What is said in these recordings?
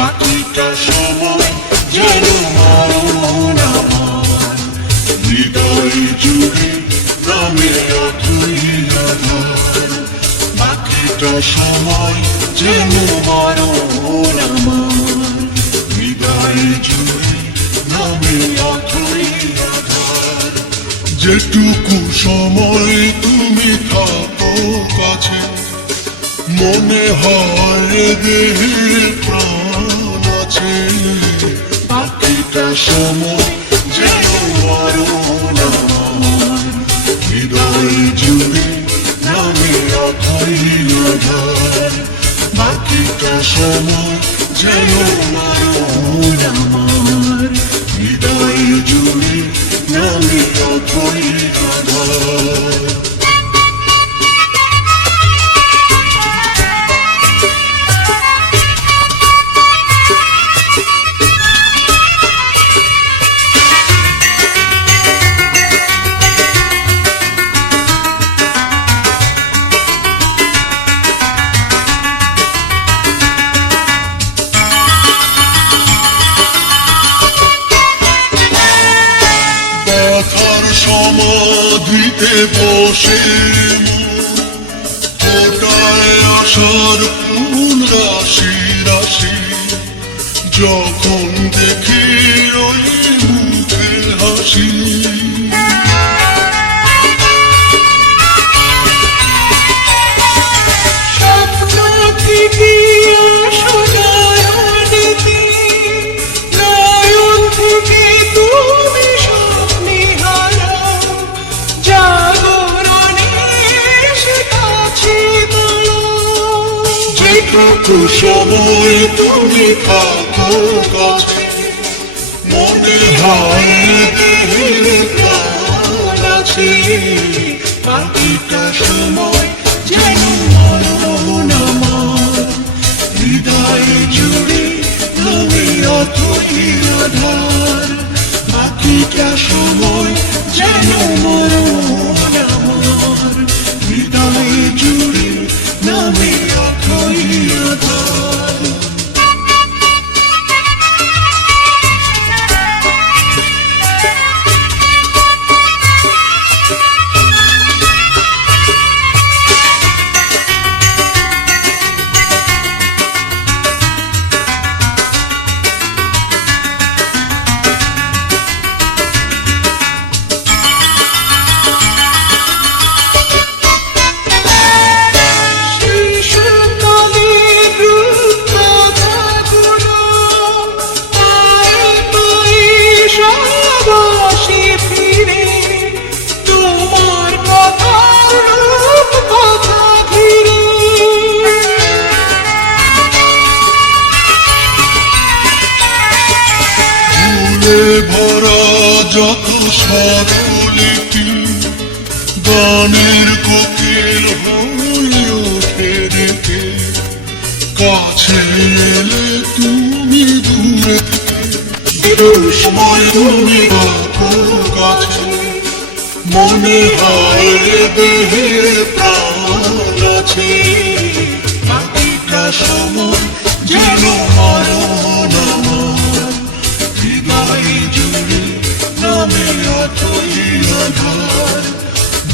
বাকিটা সময় যেন মরণ আমার, হৃদয় জুড়ে নামে অথই আধার। বাকিটা সময় যেন মরণ আমার, হৃদয় জুড়ে নামে অথই আধার। যেটুকু সময় তুমি থাকো কাছে, মনে হয় দেহে প্রাণ আছে। বাকিটা সময় যেন মরণ আমার, হৃদয় জুড়ে নামে অথই আধার। বাকিটা সময় যেন মরণ আমার, হৃদয় জুড়ে নামে অথই আধার। সমাধিতে বসে ফোটায় আশার ফুল রাশি রাশি, যখন দেখি ওই মুখের হাসি। স্বপ্ন থেকে নয়ন থেকে তুমি স্বপ্নে হারাও, জাগরণে সে কাছে দাঁড়াও। যেটুকু সময় তুমি থাকো কাছে, মনে হয় দেহে প্রাণ আছে। বাকিটা সময় যেন মরণ আমার, হৃদয় জুড়ে নামে অথই আধার। বাকিটা সময় যেন মরণ আমার, হৃদয় জুড়ে নামে অথই আধার। ভরা যত স্বরলিপি গানের কোকিল হয়ে ওঠে দেখে, কাছে এলে তুমি দূরে থেকে। সময় তুমি রাখো কাছে, মনে হয় দেহে প্রাণ আছে। বাকিটা সময় যেন মরণ আমার, হৃদয় জুড়ে নামে অথই আধার।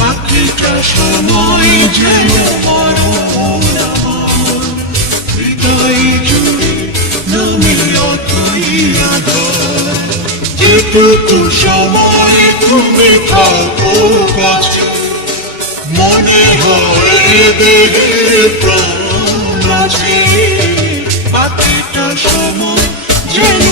বাকিটা সময় যেন মরণ আমার, হৃদয় জুড়ে নামে অথই আধার। যেটুকু সময় তুমি থাকো কাছে, মনে হয় দেহে প্রাণ আছে। বাকিটা সময় যেন